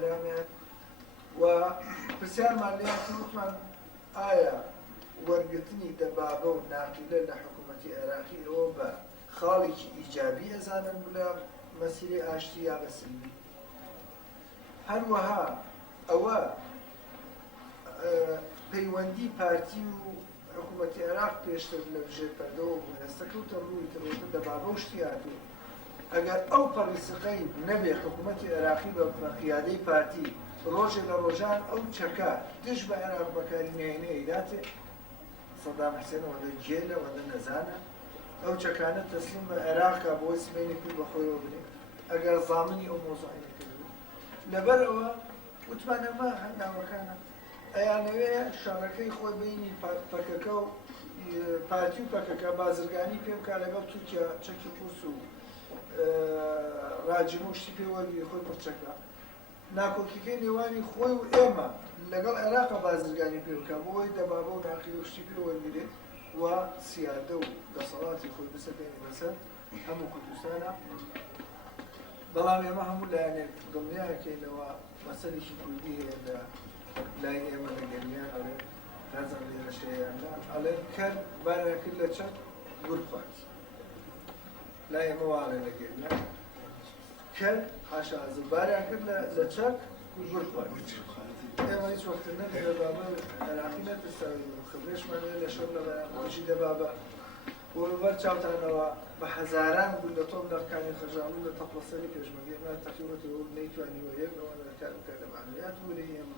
بەرامێت و پرسیارمان لێیان وتمان ئایا وەرگرتنی دەبابە و ناقیلە لە حکوومەتی عێراقی ئەوە بە خاڵێکی ئیجابی ئەزانن لە مەسیرەی ئاشتی یا بە سلبی. هەروەها ئەوە پەیوەندی پارتی و حکوومەتی عێراق پێشتر لە بژێر پەردەوە بوو هەستەکەوتە ڕووی ترۆتە دەبابە و شتی هاتوو. ئەگەر ئەو پەڕیسقەی نەبێ حکوومەتی عێراقی بە قیادەی پارتی ڕۆژێ لە ڕۆژان ئەو چەکە دش بە عێراق بەکارهێنەی داتێ سەدام حوسێنەوە گێلە وەدە نەزانە ئەو چەکانە تەسلیم بە عێراقا بۆی سبەینێکی بەخۆیەوە بنێ ئەگەر زامنی ئەو مۆزوعی نەکردبوو. لەبەرەوە وتمان ئەمە هەنگاوەکانە ئەیانەوێ شارەکەی خۆی بینی پەکەکە و پارتی و پەکەکە بازرگانی پێ بکات لەگەڵ تورکیا چەکی قورس و ڕاجمە و شتی پێوەرگری خۆی پڕچەکە ناکۆکیەکەی نێوانی خۆی و ئێمە لەگەڵ عێراقا بازرگانی پێ بکات بۆی دەبابە و ناقیل و شتی پێوەرگرێت و سیادە و دەسەڵاتی خۆی بسەپێنی بەسەر هەموو کوردستانە. بەڵام ئێمە هەموو لایەنێک دڵنیاکەینەوە مەسەلێکی کوردی هەیە لە لای ئێمە لە گەرمیان ئەڵێ نازم لێرە شەیەیاندا ئەڵێ کەر بارە کرد لە چەک گورگ خوارد لای ئێمە واڵێ لە گەرمیان کەر حاشازە باریان کرد لە چەک گورگ خوارد. ئێمە هیچ وەختە نەکرد دەبابە عێراقی نەترساوی خبرێشمان هەیە لە شەڕ لە بەیانخۆشی دەبابە وەربەر چاوتانەوە بە هەزاران بوون لە تۆم دەرکانی خەژاڵ و لە تەپڵەسەری پێشمەرگی ئێمە تەقیبەتەوە نەیتوانیوە یەک ئەوە کار بکات لە معنویات بوو لە ئێمە